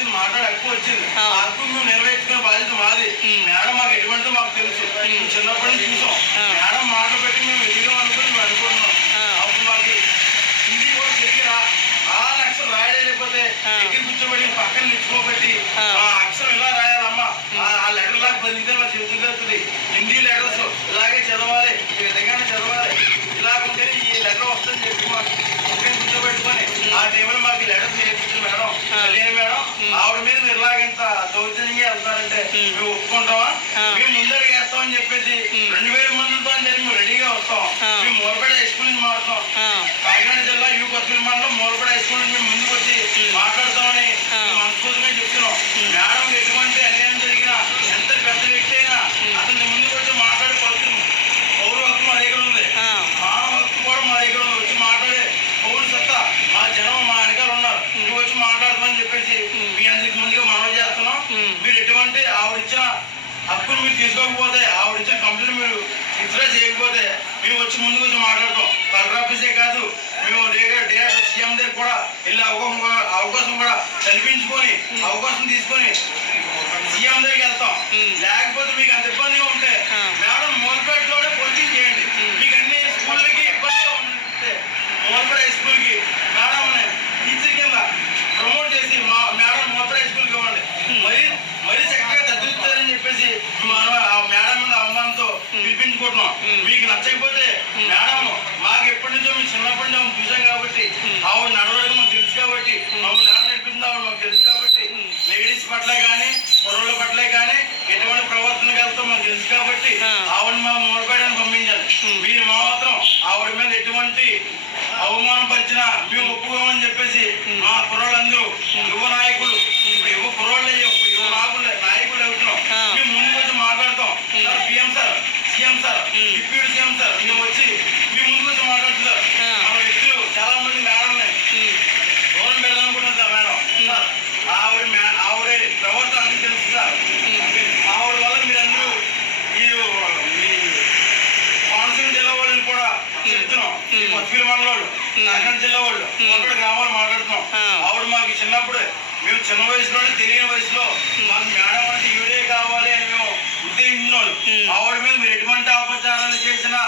వచ్చింది, మాట్లాడే హక్కు వచ్చింది. ఆ హక్కు మేము నెరవేర్చుకునే బాధ్యత మాది. మేడం మాకు ఎటువంటిదో మాకు తెలుసు, చిన్నప్పటి నుంచి చూసాం. మేడం మాటలు పెట్టి మేము ఎదిగాం అనుకుని మేము అనుకుంటున్నాం. అప్పుడు మాకు హిందీ కూడా సరిగ్గా అక్షరం రాయడే, లేకపోతే ఎగిరి కూర్చోబెట్టి పక్కన నిల్చుకోబెట్టి ఆ అక్షరం ఇలా రాయాలమ్మా, ఆ లెటర్ లాగా బదిలితే మా చేతులు అవుతుంది. హిందీ లెటర్స్ ఇలాగే చదవాలి, ఈ విధంగానే చదవాలి, ఇలాగుంటే ఈ లెటర్ వస్తుందని చెప్పి మాకు పక్కన కూర్చోబెట్టుకొని ఆ టైంలో మాకు లెటర్స్ నేర్పించింది మేడం. లేని మేడం ఆవిడ మీద మీరు ఇలాగంత దౌర్జన్యంగా వెళ్తారంటే మేము ఒప్పుకుంటామా? మేము ముందరికి వేస్తామని చెప్పేసి 2000 మందితో అని చెప్పి మేము రెడీగా వస్తాం. మేము మూలపేట హై స్కూల్ నుంచి మారుతాం. కాకినాడ జిల్లా యూ కొత్తూరు మండలం మూలపేట హై స్కూల్ నుంచి మేము ముందుకు వచ్చి మాట్లాడతామని మనస్ఫూర్తిగా చెప్తున్నాం. మేడం ఎటువంటి అన్యాయం జరిగినా, ఎంత పెద్ద వ్యక్తి అయినా అతన్ని ముందుకు వచ్చి మాట్లాడే పరిస్థితి పౌర హక్కు మా దగ్గర ఉంది, మానవ హక్కు కూడా మా దగ్గర ఉంది. వచ్చి మాట్లాడే పౌరు సత్తా మా జనం మా వెనకాల ఉన్నారు. నువ్వు వచ్చి మాట్లాడతామని చెప్పేసి మీ అందరికి ముందుగా మనవి చేస్తున్నాం. మీరు ఎటువంటి ఆవిడిచ్చిన హక్కును మీరు తీసుకోకపోతే, ఆవిడిచ్చిన కంప్లైంట్ మీరు విత్డ్రా చేయకపోతే మేము వచ్చి ముందుకు వచ్చి మాట్లాడతాం. కలెక్టర్ ఆఫీసే కాదు, మేము డైరెక్ట్ సీఎం దగ్గర కూడా వెళ్ళే అవకాశం కూడా కల్పించుకొని అవకాశం తీసుకొని సీఎం దగ్గరికి వెళ్తాం. లేకపోతే మీకు అంత ఇబ్బందిగా ఉంటే మేడం మూలపేటలోనే కోచింగ్ చేయండి. మీకు అన్ని స్కూళ్ళకి ఇబ్బందిగా ఉంటే మూలపేట హై స్కూల్కి మేడం టీచర్ కింద ప్రమోట్ చేసి మా మేడం మూలపేట హై స్కూల్కి ఇవ్వండి. మరీ చక్కగా తగ్గుతారని చెప్పేసి మేడం మీద అవమానంతో పిలిపించుకుంటున్నాం. మీకు నచ్చకపోతే మేడం మాకు ఎప్పటి నుంచో మీ చిన్నప్పటి నుంచి చూసాం కాబట్టి, ఆవిడ నడవడం మాకు తెలుసు కాబట్టి, మమ్మల్ని ఎలా నడిపించింది ఆవిడ మాకు తెలుసు కాబట్టి, లేడీస్ పట్లే కానీ కుర్రోళ్ళ పట్లే కానీ ఎటువంటి ప్రవర్తనకి వెళ్తాం మాకు తెలుసు కాబట్టి ఆవిడ మా మూలపేయడానికి పంపించాలి. మీరు మాత్రం ఆవిడ మీద ఎటువంటి అవమానం పరిచినా మేము ఒప్పుకోమని చెప్పేసి మా కుర్రోళ్ళందరూ యువ నాయకులు, యువ కుర్రోళ్ళే, యువ నాయకులు అవుతున్నాం. మేము ముందుకు వచ్చి మాట్లాడతాం. Sir PM sir, CM sir, deputy CM sir, మేము వచ్చి మీ ముందుకు వచ్చి మాట్లాడుతున్నారు. మన వ్యక్తులు చాలా మంది మేడంని దూరం పెడదామనుకుంటున్నాం సార్. మేడం సార్ ఆవిడ ప్రవర్తన అన్ని తెలుసు సార్. ఆవిడ వల్ల మీరందరూ మీ కోనసీమ జిల్లా వాళ్ళని కూడా చెప్తున్నాం. కొత్తపల్లి మండలం వాళ్ళు, కాకినాడ జిల్లా వాళ్ళు, ఒకటి గ్రామాలు మాట్లాడుతున్నాం. ఆవిడ మాకు చిన్నప్పుడు మేము చిన్న వయసులోనే తెలియని వయసులో మాకు మేడం అంటే ఈవిడే కావాలి అని మేము ఉద్దేశించినాడు. ఆవిడ మీద మీరు ఎటువంటి అపచారాలు చేసినా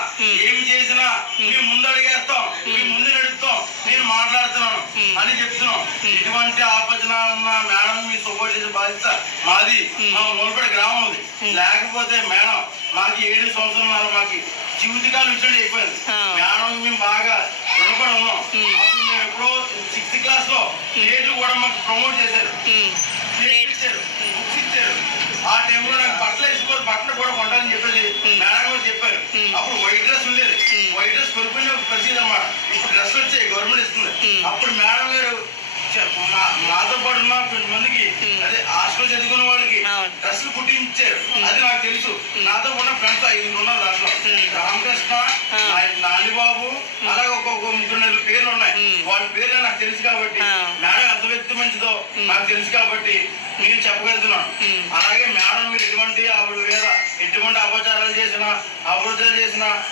ఏమి చేసినా మేము ముందు అడిగేస్తాం, మేము ముందు నడుపుతాం, నేను మాట్లాడుతున్నాను అని చెప్తున్నాం. ఎటువంటి ఆపచనాలు ఉన్న మేడం మీ సపోర్ట్ చేసే బాధ్యత మాది. మా మూలపేట గ్రామం ఉంది. లేకపోతే మేడం మాకు 7 సంవత్సరాలు మాకు జీవితకాలం ఇచ్చాడు అయిపోయింది. మేడం మేము బాగా రుణపడి ఉన్నాం. అప్పుడు మేము ఎప్పుడో 6th క్లాస్ లో స్టేట్లు కూడా మాకు ప్రమోట్ చేశారు, ఇచ్చారు, బుక్స్ ఇచ్చారు. ఆ టైంలో నాకు బట్టలు వేసుకోవాలి, బట్టలు కూడా కొంటానని చెప్పేసి మేడం కూడా చెప్పారు. అప్పుడు వైట్ డ్రెస్ ఉండేది, వైట్ డ్రెస్ కొనుక్కునే పరిస్థితి అనమాట. ఇప్పుడు డ్రెస్ వచ్చాయి, గవర్నమెంట్ ఇస్తుంది. అప్పుడు మేడం గారు మాతో పాటు ఉన్న కొంతమందికి, అదే హాస్టల్ చదువుకున్న వాళ్ళకి డ్రెస్సులు కుట్టించారు. అది నాకు తెలుసు. నాతో ఉన్న ఫ్రెండ్స్ 5 ఉన్నారు. దాంట్లో రామకృష్ణ, నానిబాబు, అలాగే ఒక 3-4 పేర్లు ఉన్నాయి. వాళ్ళ పేర్లు నాకు తెలుసు కాబట్టి, మేడం ఎంత వ్యక్తి మంచిదో నాకు తెలుసు కాబట్టి నేను చెప్పగలుగుతున్నాను. అలాగే మేడం మీరు ఎటువంటి ఆవిడ మీద ఎటువంటి అపచారాలు చేసినా, అభివృద్ధులు చేసినా